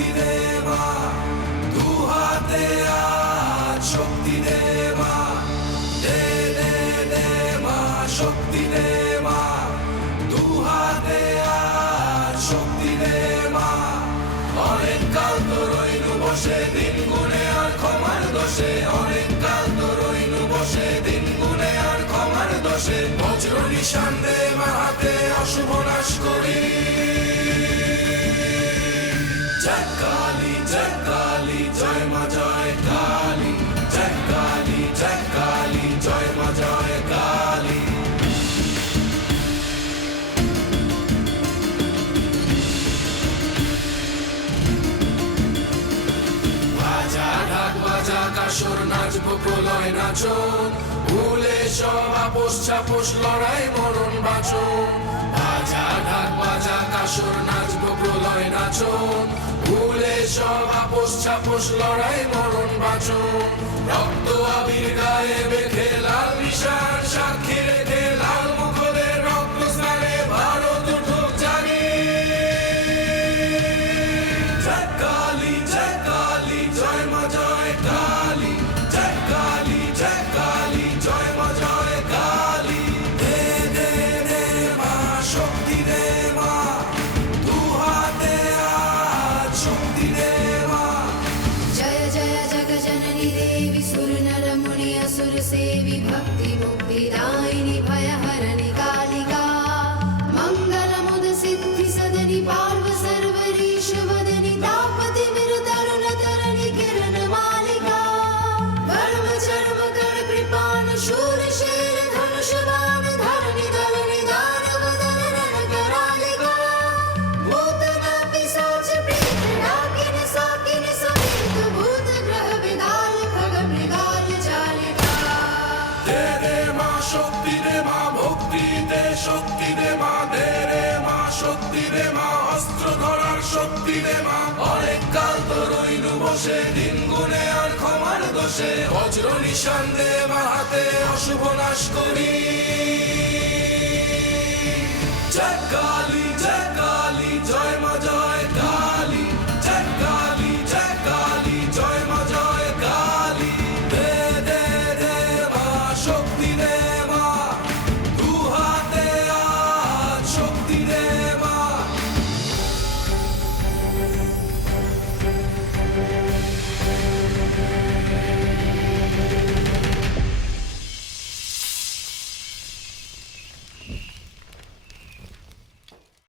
শক্তি দে মা, দু হাতে আজ শক্তি দে মা, দে দে দে মা শক্তি দে মা, দু হাতে আজ শক্তি দে মা। অনেক কাল তো রইলু বসে দিন গুনে আর ক্ষমার দোষে, অনেক কাল তো রইলু বসে দিন গুনে আর ক্ষমার দোষে। বজ্র নিশান দে মা হাতে অশুভ নাশ করি। জয় কালী জয় কালী জয় মা জয় কালী, জয় কালী জয় কালী জয় মা জয় কালী। বাজা ঢাক বাজা কাসর নাচবো প্রলয় নাচন, ভুলে সব আপোষ চাপোষ লড়াই মরণ বাঁচন। বাজা ঢাক বাজা কাসর নাচবো প্রলয় নাচন, ভুলে সব আপোষ চাপোষ লড়াই মরণ বাঁচন। রক্ত আবির গায়ে মেখে লাল নিশান সাক্ষী রেখে লাল মুখদের রক্ত স্নানে ভারত উঠুক জাগি। জয় কালী জয় কালী জয় মা জয় কালী, জয় কালী জয় কালী জয় মা জয় কালী। দে দে দে মা শক্তি দে মা, দু হাতে আজ শক্তি দে মা। जय जय जग जननी देवी सुर नर मुनि असुर सेवी भक्ति मुक्तिदायिनी भयहरणि कालिका। मंगल मुद सिद्धि सदनि पार्व सर्वरीश वदनि तापति मिर तरुण तरनि किरण मालिका। कर्म चर्म कर कृपान शूर शेर धनुष बाण धरनि दलनि दानव दल रण करालिका। भूत पिशाच प्रेत डाकिन साकिन समेत भूत ग्रह विदाल खग मृगाल चालिका। দে রে মা শক্তি দে মা, ভক্তি দে শক্তি দে মা, দে রে মা শক্তি দে মা, অস্ত্র ধরার শক্তি দে মা। অনেক কাল তো রইলু বসে দিন গুনে আর ক্ষমার দোষে, বজ্র নিশান দে মা হাতে অশুভ নাশ করি। জয় কালী জয় কালী জয় মা জয়